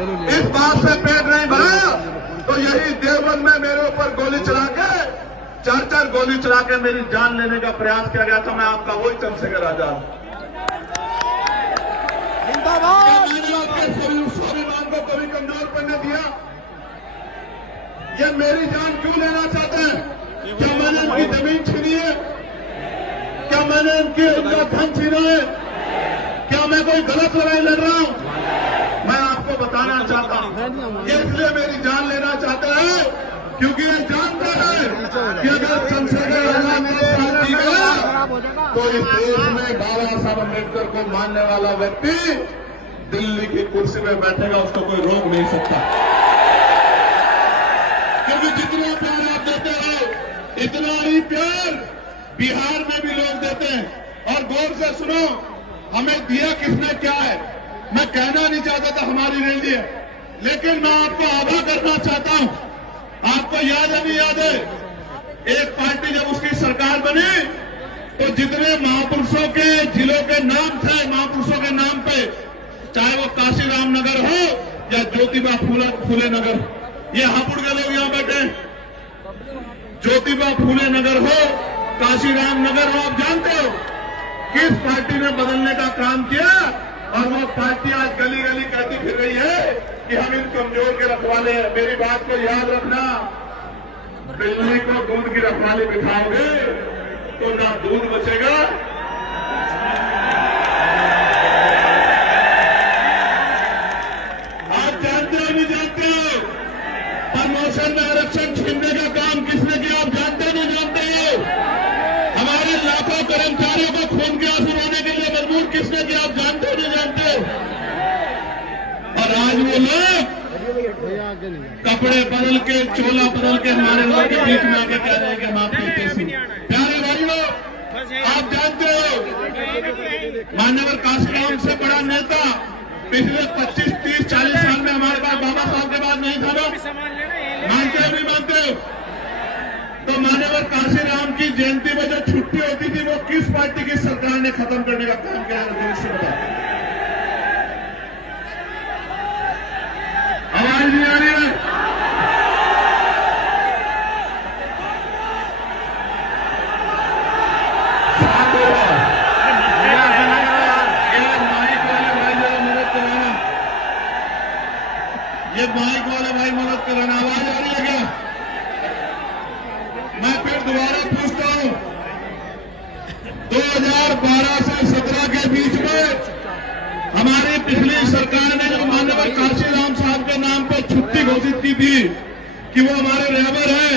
इस बात से पेट नहीं भरा तो यही देवबंद में मेरे ऊपर गोली चला के 4 गोली चला के मेरी जान लेने का प्रयास किया गया था। मैं आपका वही चंद्रशेखर आजाद। स्वाभिमान को कभी कमजोर करने दिया? ये मेरी जान क्यों लेना चाहते हैं? क्या मैंने इनकी जमीन छीनी है? क्या मैंने इनका धन छीना है? क्या मैं कोई गलत लड़ाई लड़ रहा हूं? मैं आपको बताना चाहता हूं, ये इसलिए मेरी जान लेना चाहते हैं क्योंकि ये जानता है कि अगर चंद्रशेखर आजाद ने साथ दी गया तो इस देश में बाबा साहब अम्बेडकर को मानने वाला व्यक्ति दिल्ली की कुर्सी में बैठेगा, उसको कोई रोक नहीं सकता। क्योंकि जितना प्यार आप देते हो इतना ही प्यार बिहार में भी लोग देते हैं। और गौर से सुनो, हमें दिया किसने क्या है मैं कहना नहीं चाहता था, हमारी रैली है, लेकिन मैं आपको आगाह करना चाहता हूं। आपको याद है नहीं याद है, एक पार्टी जब उसकी सरकार बनी तो जितने महापुरुषों के जिलों के नाम थे, महापुरुषों के नाम पे, चाहे वो काशीराम नगर हो या ज्योतिबा फूले नगर, ये हापुड़ के लोग यहां बैठे, ज्योतिबा फूले नगर हो, काशीराम नगर हो, आप जानते हो किस पार्टी ने बदलने का काम किया? और वो पार्टी आज गली गली कहती फिर रही है कि हम इन कमजोर के रखवाले हैं। मेरी बात को याद रखना, बिल्ली को दूध की रखवाली बिठाओगे तो ना दूध बचेगा आप जानते हो नहीं जानते हो? प्रमोशन में आरक्षण छीनने का काम किसने किया आप जानते हो नहीं जानते हो? हमारे लाखों कर्मचारियों को खून के आंसू रोने के लिए मजबूर किसने किया आप जानते हो नहीं जानते हो? और आज वो लोग कपड़े बदल के, चोला बदल के हमारे लोगों के बीच में आके कह रहे हैं कि हम आपको कैसे। प्यारे भाइयों, आप जानते हो मान्यवर काशीराम से बड़ा नेता पिछले 25, 30, 40 साल में हमारे पास बाबा साहब के बाद नहीं था। मानते हो नहीं मानते हो? तो मान्यवर काशीराम की जयंती में जो छुट्टी होती थी वो किस पार्टी की सरकार ने खत्म करने का काम किया है? आवाज नहीं आ रही है? ये माइक वाले भाई मदद कराना। आवाज आ रही है क्या? मैं फिर दोबारा पूछता हूं, 2012 से 17 के बीच में हमारी पिछली सरकार ने जो माननीय काशीराम साहब के नाम पर छुट्टी घोषित की थी कि वो हमारे रहबर हैं,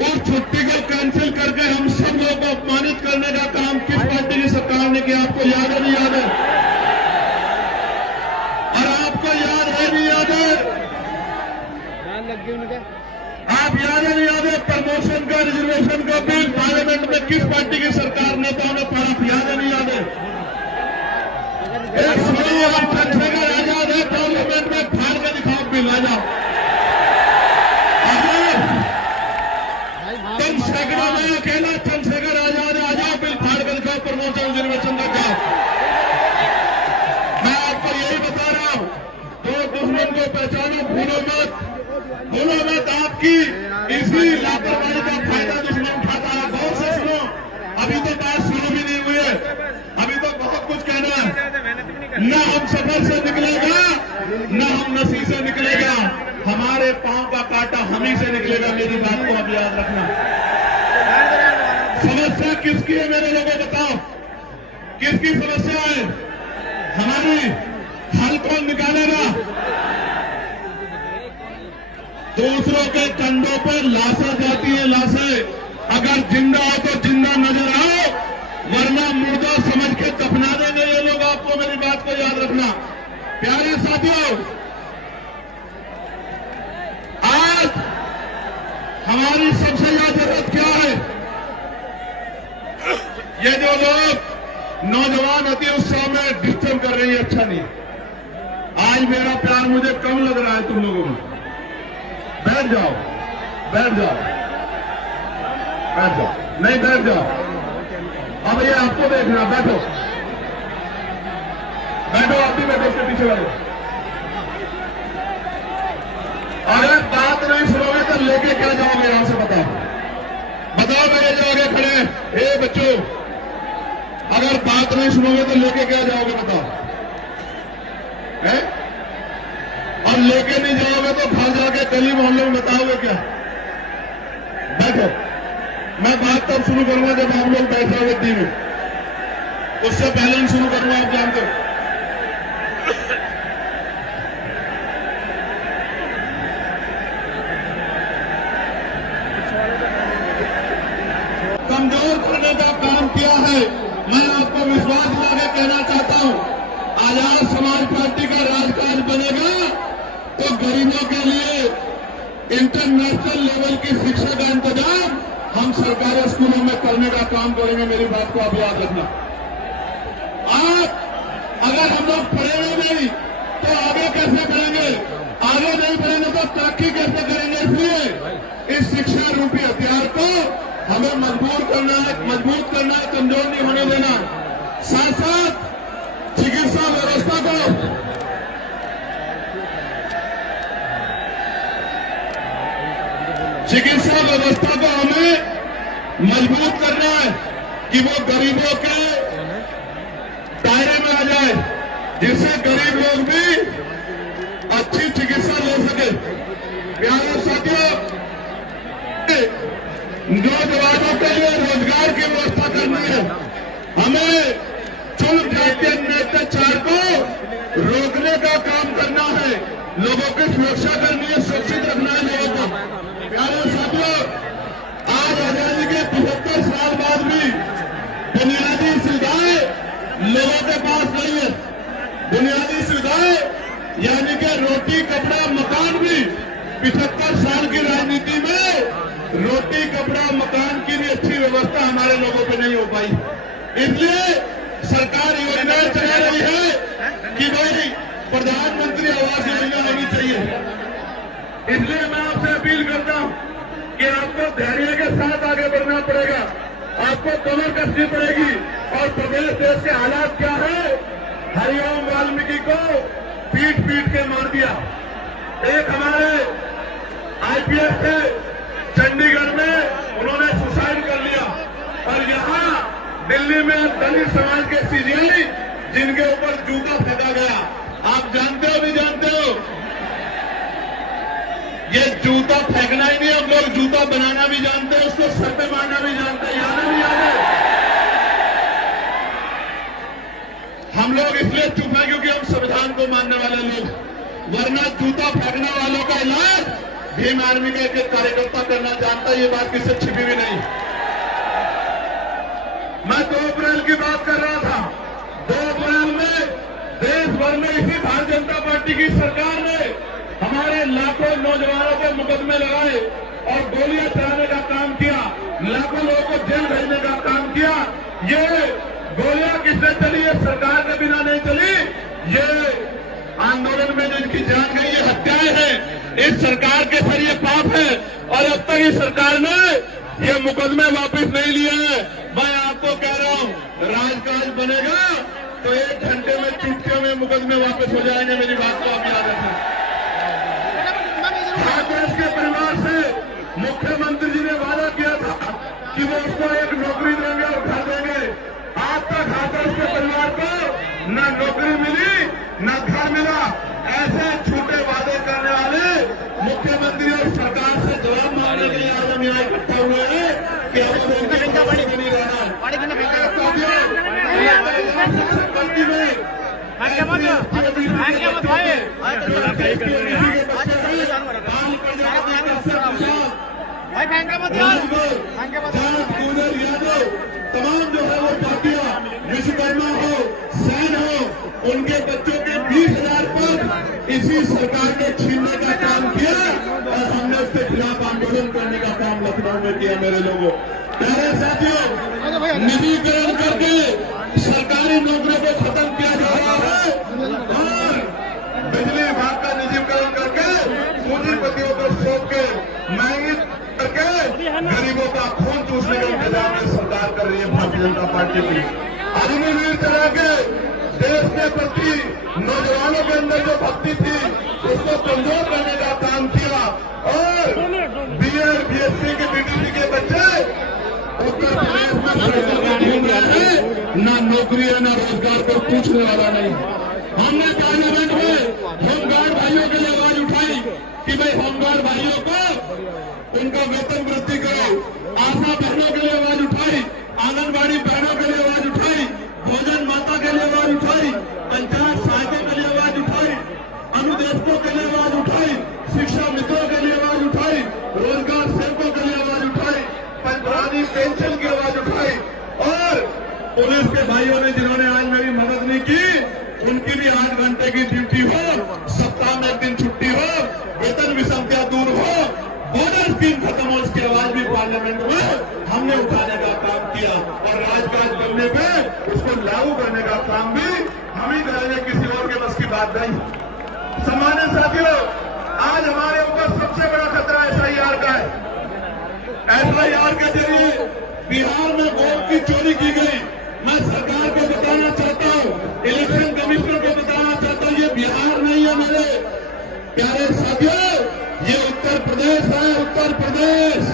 उस छुट्टी को कैंसिल करके हम सब लोगों को अपमानित करने का काम किस पार्टी की सरकार ने किया? आपको याद है नहीं याद है? और आपको याद है नहीं याद है? आप याद है नहीं याद है? प्रमोशन का, रिजर्वेशन का बिल पार्लियामेंट में किस पार्टी की सरकार नेताओं ने पास? याद है नहीं याद है? एक चंद्रशेखर आजाद है, पार्लियामेंट में फाड़ के दिखाओ बिल, आ जाओ। चंद्रशेखर में अकेला चंद्रशेखर आजाद आ जाओ, बिल फाड़ के दिखाओ, प्रमोशन रिजर्वेशन का जाओ। मैं आपको यही बता रहा हूं, तो दुश्मन को पहचानो, भूलो मत आपकी इसी लापरवाही का फायदा दुश्मन उठाता है। गौर से सुनो, अभी तो बात शुरू भी नहीं हुई है, अभी तो बहुत कुछ कहना है। न हम सफर से निकलेगा, न हम नसी से निकलेगा, हमारे पांव का कांटा हम ही से निकलेगा। मेरी बात को अब याद रखना। समस्या किसकी है मेरे लोगों बताओ, किसकी समस्या है? हमारी। हल कौन निकालेगा? दूसरों के कंधों पर लाशें जाती है, लाशें। अगर जिंदा हो तो जिंदा नजर आओ, वरना मुर्दा समझ के दफना देंगे ये लोग आपको। मेरी बात को याद रखना। प्यारे साथियों, आज हमारी सबसे ज्यादा जरूरत क्या है? ये जो लोग नौजवान अति उत्साह में डिस्टर्ब कर रही है, अच्छा नहीं। आज मेरा प्यार मुझे कम लग रहा है तुम लोगों में। बैठ जाओ, बैठ जाओ, बैठ जाओ, नहीं बैठ जाओ। अब ये आपको देखना, बैठो, बैठो, आप भी बैठो, उसके पीछे वाले। ए बच्चों, अगर बात नहीं सुनोगे तो लेके क्या जाओगे बताओ? है? और लेके नहीं जाओगे तो घर जाके गली मोहल्ले में बताओगे क्या? बैठो, मैं बात तब शुरू करूंगा जब आप लोग बैठे हुए टीम में, उससे पहले नहीं शुरू करूंगा, आप जानते हो। कमजोर करने का काम किया है। मैं आपको विश्वास दिला के कहना चाहता हूं, आजाद समाज पार्टी का राजकाज बनेगा तो गरीबों के लिए इंटरनेशनल लेवल की शिक्षा का इंतजाम हम सरकारी स्कूलों में करने का काम करेंगे। मेरी बात को आप याद रखना। आप अगर हम लोग पढ़ेंगे नहीं तो आगे कैसे बढ़ेंगे? आगे नहीं बढ़ेंगे तो तरक्की कैसे करेंगे? इसलिए इस शिक्षा रूपी हथियार को हमें मजबूत करना है, कमजोर नहीं होने देना। साथ साथ चिकित्सा व्यवस्था को हमें मजबूत करना है कि वो गरीबों के दायरे में आ जाए, जिससे गरीब लोग भी अच्छी चिकित्सा ले सके। प्यारे साथियों, नौजवानों के लिए रोजगार की व्यवस्था करनी है। हमें चुन जातीय अत्याचार को रोकने का काम करना है, लोगों की सुरक्षा करनी है, सुरक्षित रखना है लोगों को। प्यारे साथियों, आज आजादी के 75 साल बाद भी बुनियादी सुविधाएं लोगों के पास नहीं है। बुनियादी सुविधाएं यानी कि रोटी, कपड़ा, मकान भी 75 साल की राजनीति में रोटी, कपड़ा, मकान की भी अच्छी व्यवस्था हमारे लोगों पे नहीं हो पाई। इसलिए सरकार योजनाएं चला रही है कि भाई प्रधानमंत्री आवास योजना होनी चाहिए। इसलिए मैं आपसे अपील करता हूं कि आपको धैर्य के साथ आगे बढ़ना पड़ेगा, आपको कमर कसनी पड़ेगी। और प्रदेश देश के हालात क्या है? हरिओम वाल्मीकि को पीट के मार दिया। एक हमारे आईपीएस थे चंडीगढ़ में, उन्होंने सुसाइड कर लिया। और यहां दिल्ली में दलित समाज के सीजीआई जिनके ऊपर जूता फेंका गया, आप जानते हो नहीं जानते हो? ये जूता फेंकना ही नहीं, अब लोग जूता बनाना भी जानते हैं, उसको सर पे मारना भी जानते हैं। याद नहीं याद है? हम लोग इसलिए चुप है क्योंकि हम संविधान को मानने वाले लोग, वरना जूता फेंकने वालों का इलाज भीम आर्मी का एक कार्यकर्ता करना जानता है। ये बात किससे छिपी भी नहीं। मैं 2 अप्रैल की बात कर रहा था। 2 अप्रैल में देश भर में इसी भारतीय जनता पार्टी की सरकार ने हमारे लाखों नौजवानों के मुकदमे लगाए और गोलियां चलाने का काम किया, लाखों लोगों को जेल भेजने का काम किया। ये गोलियां किसने चली? ये सरकार के बिना नहीं चली। ये आंदोलन में जिनकी जान गई, ये हत्याएं हैं, इस सरकार के सर ये पाप है। और अब तक इस सरकार ने ये मुकदमे वापस नहीं लिए हैं। मैं आपको कह रहा हूं, राजकाज बनेगा तो 1 घंटे में चुटकियों में मुकदमे वापस हो जाएंगे। मेरी बात को आप याद रखें। हाथरस के परिवार से मुख्यमंत्री जी ने वादा किया था कि वो उसको एक नौकरी देंगे और घर देंगे। आज तक हाथरस के परिवार को न नौकरी मिली न घर मिला। ऐसे झूठे वादे करने वाले मुख्यमंत्री और सरकार से जवाब मांगने के लिए आज हम यहाँ इकट्ठा हुए हैं कि हम उनके नहीं रहना। संपत्ति में तमाम जो है वो पार्टियां, विश्वकर्मा हो, सैन हो, उनके बच्चों के 20,000 पद इसी सरकार ने छीनने का काम किया और हमने उसके खिलाफ आंदोलन करने का काम लखनऊ में किया। मेरे लोगों, प्यारे साथियों, निजीकरण करके सरकारी नौकरियों को खत्म किया जा रहा है और बिजली विभाग का निजीकरण करके पूंजीपतियों को सौंप के महंगी करके गरीबों का खून चूसने का इंतजाम सरकार कर रही है भारतीय जनता पार्टी की। अग्निवीर चला के देश के प्रति नौजवानों के अंदर जो भक्ति थी उसको कमजोर करने का काम किया। और बीएड, बीएससी के, बीटीसी के बच्चे उत्तर प्रदेश में नौकरी है ना रोजगार, को पूछने वाला नहीं। हमने पार्लियामेंट में होमगार्ड भाइयों के लिए आवाज उठाई कि भाई होमगार्ड भाइयों को उनका वेतन वृद्धि करो। आशा बहनों के लिए आवाज उठाई, आंगनबाड़ी बहनों के लिए आवाज उठाई, भोजन माता के लिए आवाज उठाई, पंचायत सहायकों के लिए आवाज उठाई, अनुदेशकों के लिए आवाज उठाई, शिक्षा मित्रों के लिए आवाज उठाई, रोजगार सेवकों के लिए आवाज उठाई, पंचवानी पेंशन की आवाज उठाई। और पुलिस के भाइयों ने जिन्होंने आज मेरी मदद नहीं की, उनकी भी 8 घंटे की ड्यूटी हो, सप्ताह में 1 दिन छुट्टी हो, वेतन विषमता दूर हो, बॉर्डर स्कीम खत्म हो, उसकी आवाज भी पार्लियामेंट में हमने उठाने का काम किया। और राजकाज बनने पे उसको लागू करने का काम भी हम ही करेंगे, किसी और के बस की बात नहीं। सम्मानित साथियों, आज हमारे ऊपर सबसे बड़ा खतरा SIR का है। SIR के जरिए बिहार में वोट की चोरी की गई। मैं सरकार को बताना चाहता हूं, इलेक्शन कमिश्नर को बताना चाहता हूं, ये बिहार नहीं है मेरे प्यारे साथियों, ये उत्तर प्रदेश है, उत्तर प्रदेश।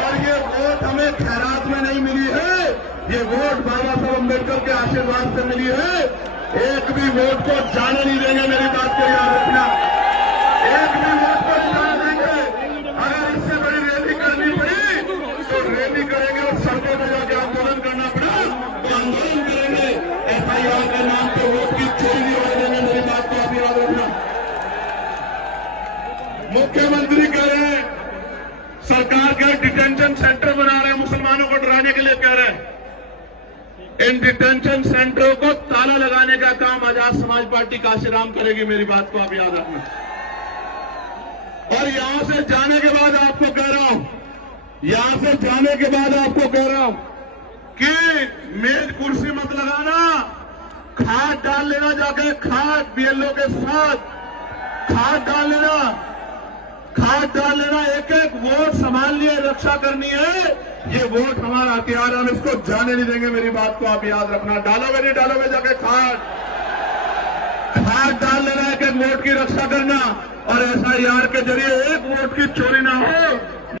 और ये वोट हमें खैरात में नहीं मिली है, ये वोट बाबा साहब अम्बेडकर के आशीर्वाद से मिली है। एक भी वोट को जाने नहीं देंगे, मेरी बात को याद रखना। एक भी वोट को जाने देंगे। अगर इससे बड़ी रैली करनी पड़ी तो रैली करेंगे, और सड़कों पर जाकर आंदोलन करना पड़ा तो आंदोलन करेंगे। SIR के नाम पे वोट की चोरी नहीं होने देंगे, मेरी बात को आप याद रखना। मुख्यमंत्री कह रहे हैं सरकार के डिटेंशन सेंटर बना रहे हैं, मुसलमानों को डराने के लिए कह रहे हैं। इन डिटेंशन सेंटरों को ताला लगाने का काम आजाद समाज पार्टी काशीराम करेगी, मेरी बात को आप याद रखना। और यहां से जाने के बाद आपको कह रहा हूं, यहां से जाने के बाद आपको कह रहा हूं कि मेज कुर्सी मत लगाना, खाद डाल लेना, जाके खाद BLO के साथ खाद डाल लेना, खाद डाल लेना। एक एक वोट संभाल लिए, रक्षा करनी है। ये वोट हमारा हथियार है, हम इसको जाने नहीं देंगे, मेरी बात को आप याद रखना। डालोगे नहीं डालोगे, जाके खाद डाल लेना, एक एक वोट की रक्षा करना। और SIR के जरिए एक वोट की चोरी ना हो,